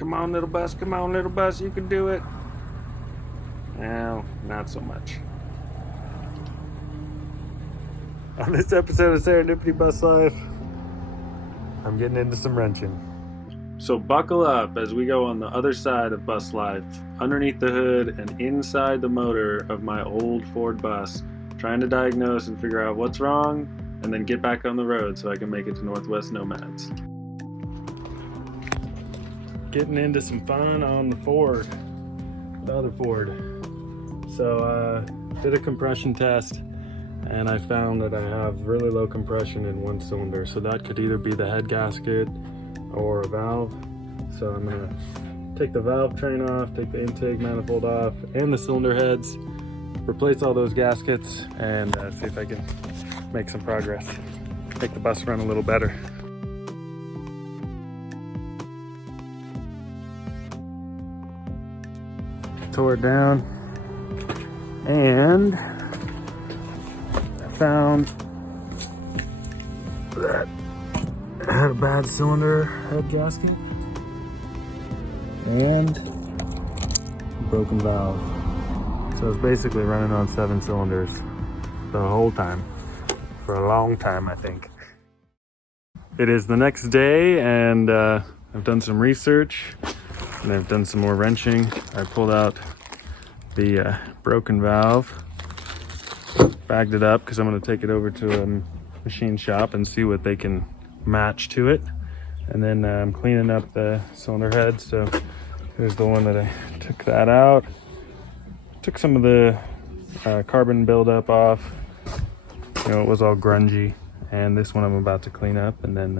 Come on, little bus. Come on, little bus. You can do it. Well, not so much. On this episode of Serendipity Bus Life, I'm getting into some wrenching. So buckle up as we go on the other side of bus life, underneath the hood and inside the motor of my old Ford bus, trying to diagnose and figure out what's wrong, and then get back on the road so I can make it to Northwest Nomads. Getting into some fun on the Ford, the other Ford. So did a compression test, and I found that I have really low compression in one cylinder. So that could either be the head gasket or a valve. So I'm gonna take the valve train off, take the intake manifold off, and the cylinder heads, replace all those gaskets, and see if I can make some progress. Make the bus run a little better. Tore it down, and I found that I had a bad cylinder head gasket and a broken valve. So it's basically running on 7 cylinders the whole time, for a long time, I think. It is the next day, and I've done some research and I've done some more wrenching. I pulled out the broken valve, bagged it up because I'm going to take it over to a machine shop and see what they can match to it. And then I'm cleaning up the cylinder head. So here's the one that I took that out. Took some of the carbon buildup off. You know, it was all grungy. And this one I'm about to clean up, and then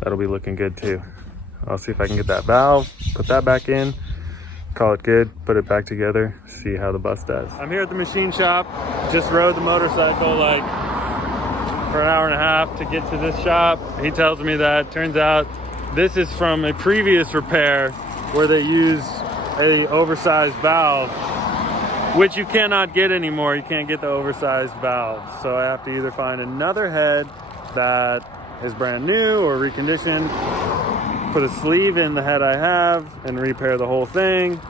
that'll be looking good too. I'll see if I can get that valve, put that back in, call it good, put it back together, see how the bus does. I'm here at the machine shop. Just rode the motorcycle like for an hour and a half to get to this shop. He tells me that turns out this is from a previous repair where they used a oversized valve, which you cannot get anymore. You can't get the oversized valve. So I have to either find another head that is brand new or reconditioned, put a sleeve in the head I have and repair the whole thing,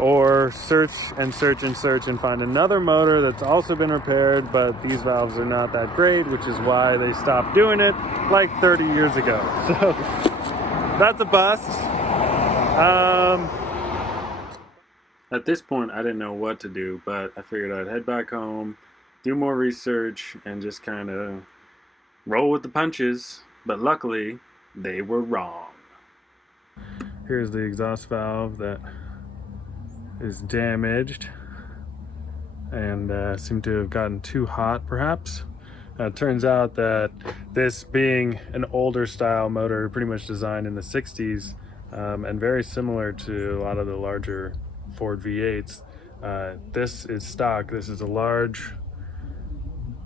or search and find another motor that's also been repaired, but these valves are not that great, which is why they stopped doing it like 30 years ago. So that's a bust. At this point, I didn't know what to do, but I figured I'd head back home, do more research, and just kind of roll with the punches. But luckily, they were wrong. Here's the exhaust valve that is damaged and seemed to have gotten too hot, perhaps. It turns out that this being an older style motor, pretty much designed in the 60s, and very similar to a lot of the larger Ford V8s, this is stock. This is a large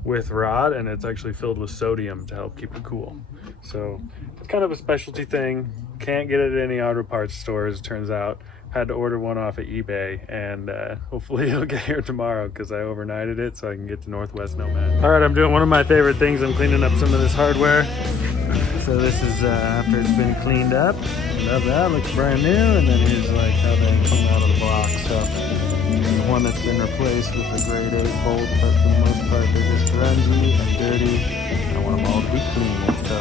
width rod, and it's actually filled with sodium to help keep it cool. So it's kind of a specialty thing. Can't get it at any auto parts stores, it turns out. Had to order one off of eBay, and hopefully it'll get here tomorrow because I overnighted it so I can get to Northwest Nomad. All right, I'm doing one of my favorite things. I'm cleaning up some of this hardware. So this is after it's been cleaned up. Love that, looks brand new. And then here's like how they come out of the box. So the one that's been replaced with the grade 8 bolt, but for the most part they're just grungy and dirty. I want them all to be clean. So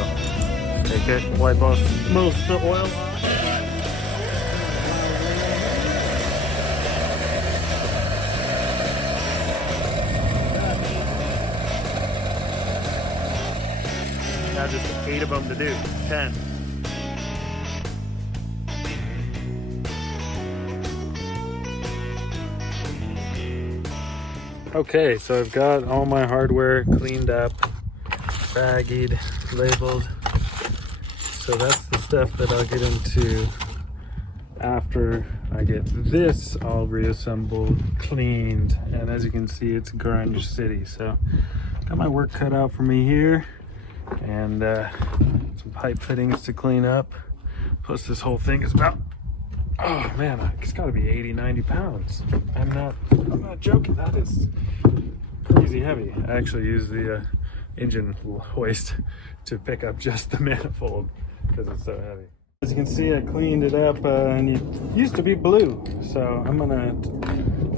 take it, wipe off most of the oil off. Now just 8 of them to do, 10. Okay, so I've got all my hardware cleaned up, baggied, labeled. So that's the stuff that I'll get into after I get this all reassembled, cleaned. And as you can see, it's grunge city. So got my work cut out for me here, and some pipe fittings to clean up. Plus this whole thing is about, oh man, it's gotta be 80, 90 pounds. I'm not joking, that is crazy heavy. I actually use the engine hoist to pick up just the manifold because it's so heavy. As you can see, I cleaned it up and it used to be blue. So I'm gonna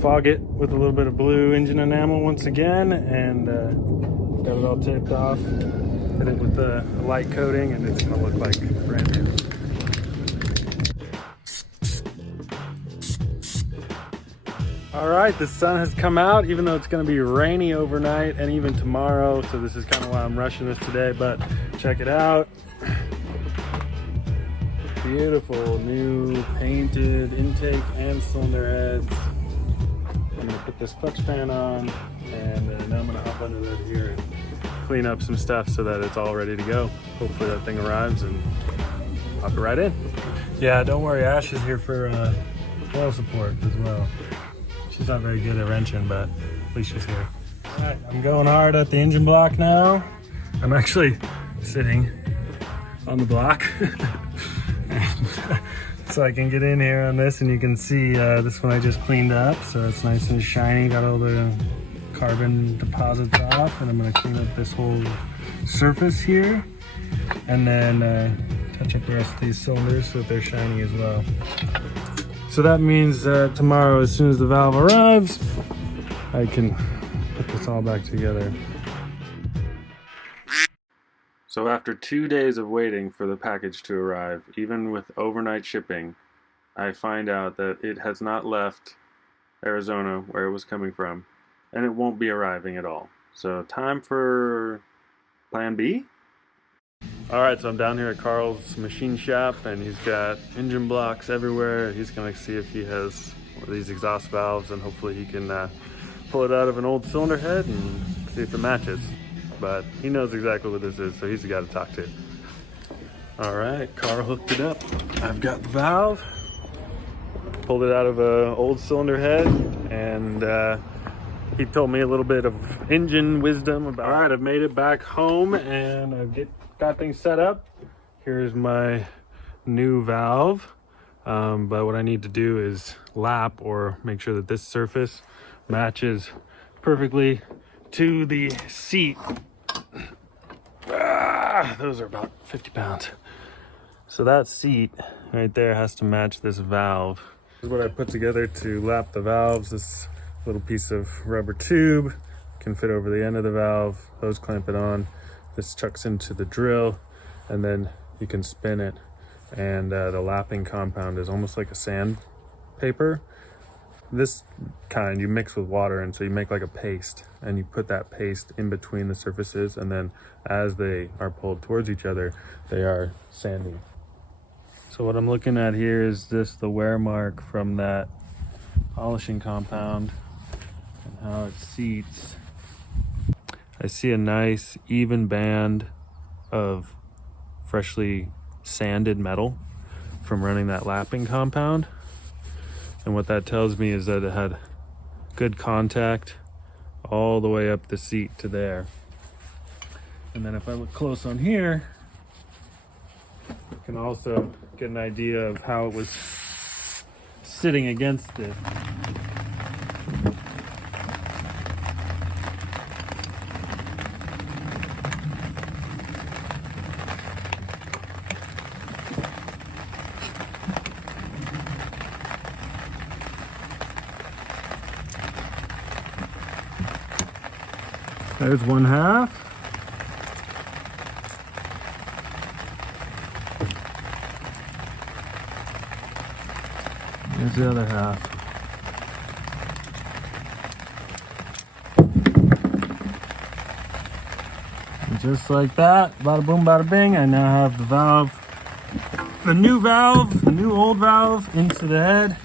fog it with a little bit of blue engine enamel once again, and got it all taped off. Hit it with a light coating and it's gonna look like brand new. All right, the sun has come out, even though it's gonna be rainy overnight and even tomorrow. So this is kind of why I'm rushing this today, but check it out. Beautiful new painted intake and cylinder heads. I'm gonna put this clutch pan on, and then I'm gonna hop under that here and clean up some stuff so that it's all ready to go. Hopefully that thing arrives and hop it right in. Yeah, don't worry, Ash is here for oil support as well. She's not very good at wrenching, but at least she's here. All right, I'm going hard at the engine block now. I'm actually sitting on the block. So I can get in here on this, and you can see this one I just cleaned up, so it's nice and shiny, got all the carbon deposits off, and I'm going to clean up this whole surface here, and then touch up the rest of these cylinders so that they're shiny as well. So that means that tomorrow, as soon as the valve arrives, I can put this all back together. So after 2 days of waiting for the package to arrive, even with overnight shipping, I find out that it has not left Arizona, where it was coming from, and it won't be arriving at all. So time for plan B? Alright, so I'm down here at Carl's machine shop, and he's got engine blocks everywhere. He's going to see if he has one of these exhaust valves, and hopefully he can pull it out of an old cylinder head and see if it matches. But he knows exactly what this is, so he's the guy to talk to. All right, Carl hooked it up. I've got the valve. Pulled it out of an old cylinder head, and he told me a little bit of engine wisdom about. All right, I've made it back home, and I've got things set up. Here's my new valve. But what I need to do is lap or make sure that this surface matches perfectly to the seat. Those are about 50 pounds. So that seat right there has to match this valve. This is what I put together to lap the valves. This little piece of rubber tube can fit over the end of the valve. Hose clamp it on. This chucks into the drill, and then you can spin it. And the lapping compound is almost like a sandpaper. This kind you mix with water, and so you make like a paste, and you put that paste in between the surfaces, and then as they are pulled towards each other, they are sanding. So what I'm looking at here is just the wear mark from that polishing compound and how it seats. I see a nice even band of freshly sanded metal from running that lapping compound. And what that tells me is that it had good contact all the way up the seat to there. And then if I look close on here, you can also get an idea of how it was sitting against it. There's one half. There's the other half. And just like that, bada boom, bada bing, I now have the valve, the new old valve into the head.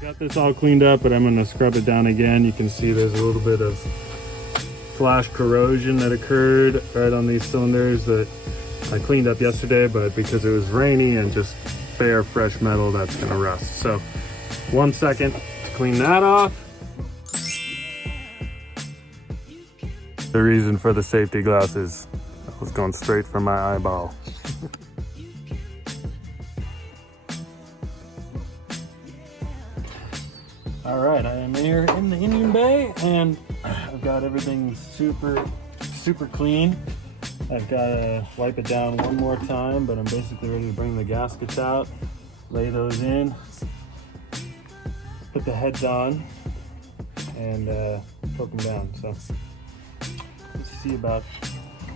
Got this all cleaned up, but I'm going to scrub it down again. You can see there's a little bit of flash corrosion that occurred right on these cylinders that I cleaned up yesterday, but because it was rainy and just bare fresh metal, that's going to rust. So 1 second to clean that off. The reason for the safety glasses was going straight for my eyeball. All right, I am here in the Indian Bay, and I've got everything super clean. I've got to wipe it down one more time, but I'm basically ready to bring the gaskets out, lay those in, put the heads on, and poke them down. So let's see about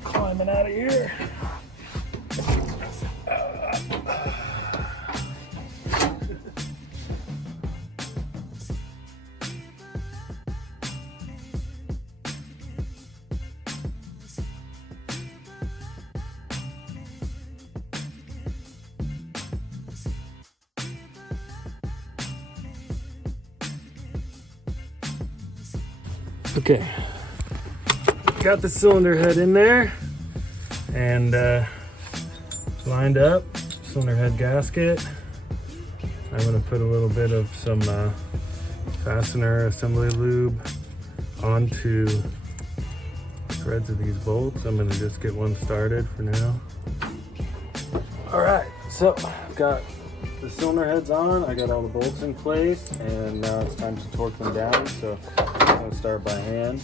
climbing out of here. Okay, got the cylinder head in there and lined up, cylinder head gasket. I'm going to put a little bit of some fastener assembly lube onto the threads of these bolts. I'm going to just get one started for now. All right, so I've got the cylinder heads on, I got all the bolts in place, and now it's time to torque them down. So I'm going to start by hand.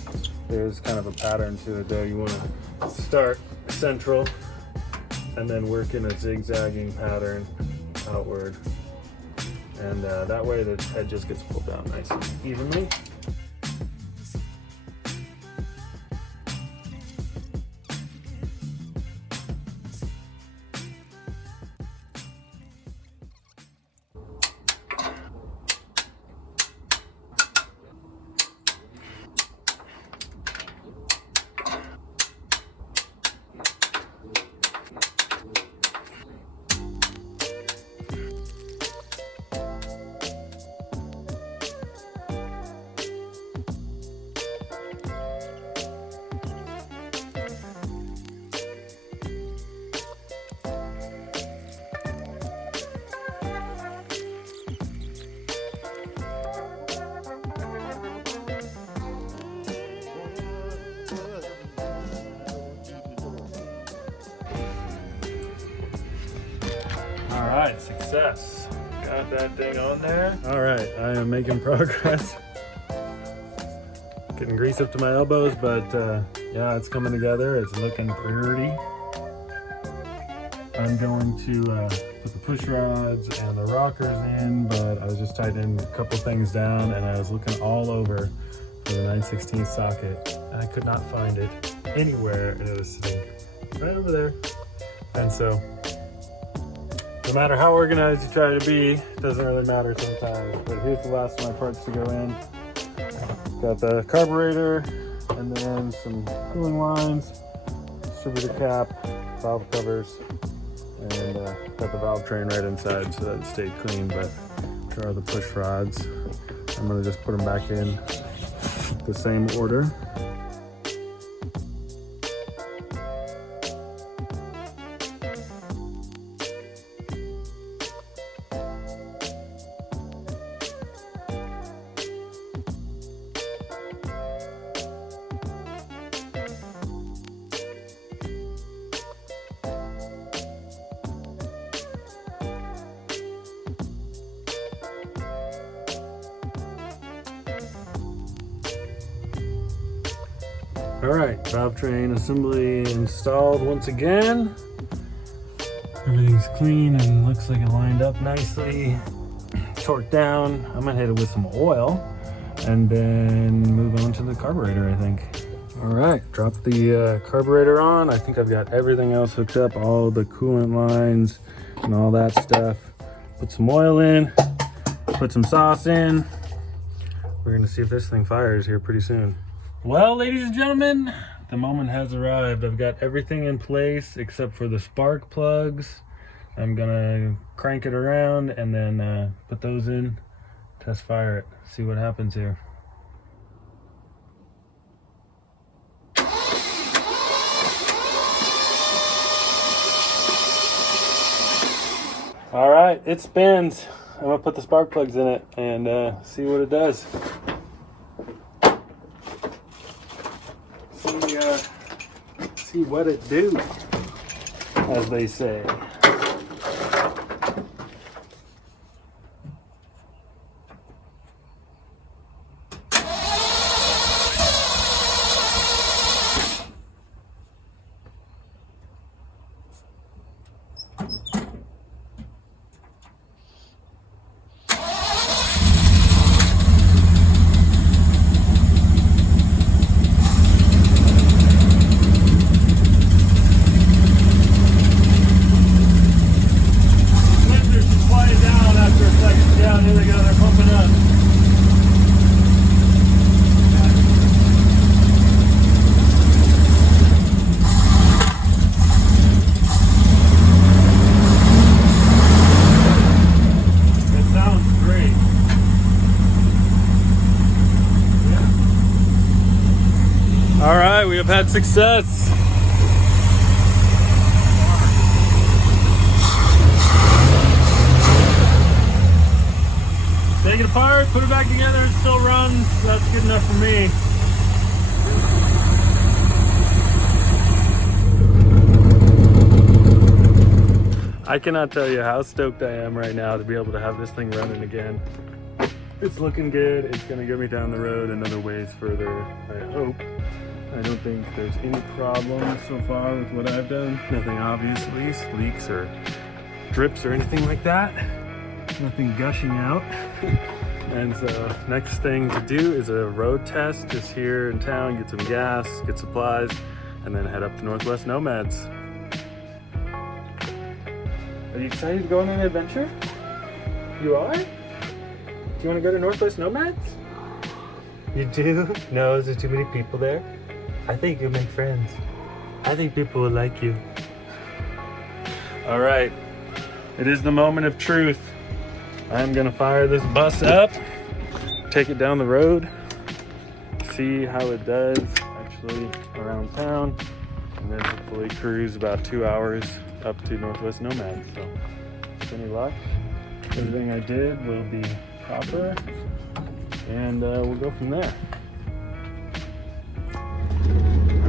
There's kind of a pattern to it though. You want to start central and then work in a zigzagging pattern outward. And that way the head just gets pulled down nice and evenly. All right, success. Got that thing on there. All right, I am making progress. Getting grease up to my elbows, but yeah, it's coming together. It's looking pretty. I'm going to put the push rods and the rockers in, but I was just tightening a couple things down, and I was looking all over for the 9/16 socket, and I could not find it anywhere, and it was sitting right over there. And so, no matter how organized you try to be, it doesn't really matter sometimes. But here's the last of my parts to go in. Got the carburetor, and then some cooling lines, distributor cap, valve covers, and got the valve train right inside so that it stayed clean. But here are the push rods. I'm gonna just put them back in the same order. All right, valve train assembly installed once again. Everything's clean and looks like it lined up nicely. Torqued down. I'm gonna hit it with some oil and then move on to the carburetor, I think. All right, drop the carburetor on. I think I've got everything else hooked up, all the coolant lines and all that stuff. Put some oil in, put some sauce in. We're gonna see if this thing fires here pretty soon. Well, ladies and gentlemen, the moment has arrived. I've got everything in place except for the spark plugs. I'm gonna crank it around and then put those in, test fire it, see what happens here. All right, it spins. I'm gonna put the spark plugs in it and see what it does. See what it do, as they say. All right, we have had success. Take it apart, put it back together, it still runs. That's good enough for me. I cannot tell you how stoked I am right now to be able to have this thing running again. It's looking good. It's going to get me down the road another ways further, I hope. I don't think there's any problems so far with what I've done. Nothing obvious, at least. Leaks or drips or anything like that. Nothing gushing out. And so next thing to do is a road test just here in town, get some gas, get supplies, and then head up to Northwest Nomads. Are you excited to go on an adventure? You are? Do you want to go to Northwest Nomads? You do? No, is there too many people there? I think you'll make friends. I think people will like you. All right, it is the moment of truth. I'm gonna fire this bus up, take it down the road, see how it does actually around town, and then hopefully cruise about 2 hours up to Northwest Nomads. So, with any luck, everything I did will be proper, and we'll go from there.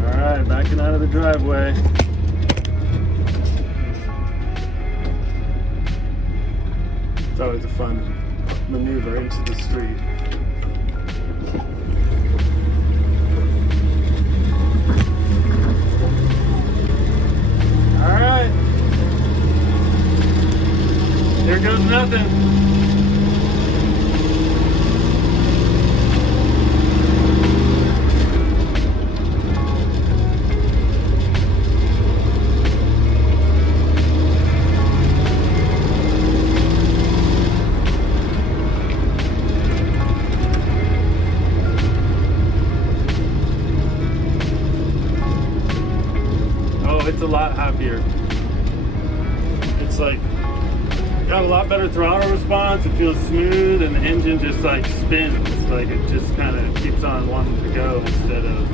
All right, backing out of the driveway. It's always a fun maneuver into the street. All right. Here goes nothing. It's a lot happier. It's like got a lot better throttle response. It feels smooth, and the engine just like spins. Like it just kind of keeps on wanting to go instead of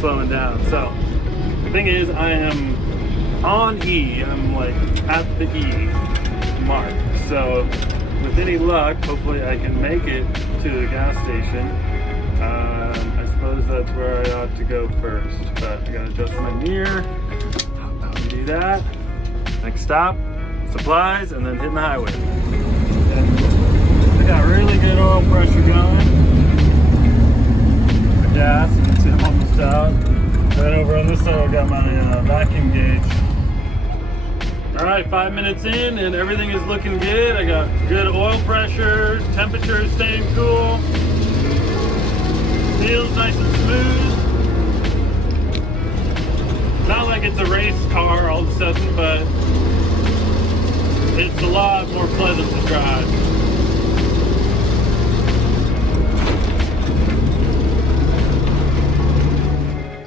slowing down. So the thing is, I am on E. I'm like at the E mark. So with any luck, hopefully I can make it to the gas station. I suppose that's where I ought to go first, but I gotta adjust my mirror. Do that. Next stop, supplies, and then hitting the highway. I got really good oil pressure going. The gas, you can see I'm almost out. Then over on this side, I got my vacuum gauge. All right, 5 minutes in, and everything is looking good. I got good oil pressure, temperature is staying cool. Feels nice and smooth. Not like it's a race car all of a sudden, but it's a lot more pleasant to drive.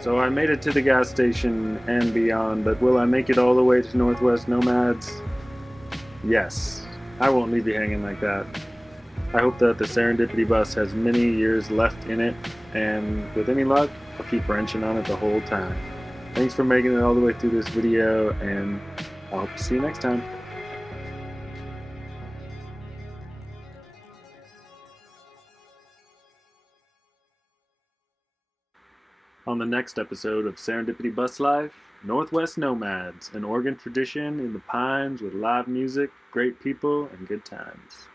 So I made it to the gas station and beyond, but will I make it all the way to Northwest Nomads? Yes. I won't leave you hanging like that. I hope that the Serendipity bus has many years left in it, and with any luck, I'll keep wrenching on it the whole time. Thanks for making it all the way through this video, and I hope to see you next time. On the next episode of Serendipity Bus Life, Northwest Nomads, an Oregon tradition in the pines with live music, great people, and good times.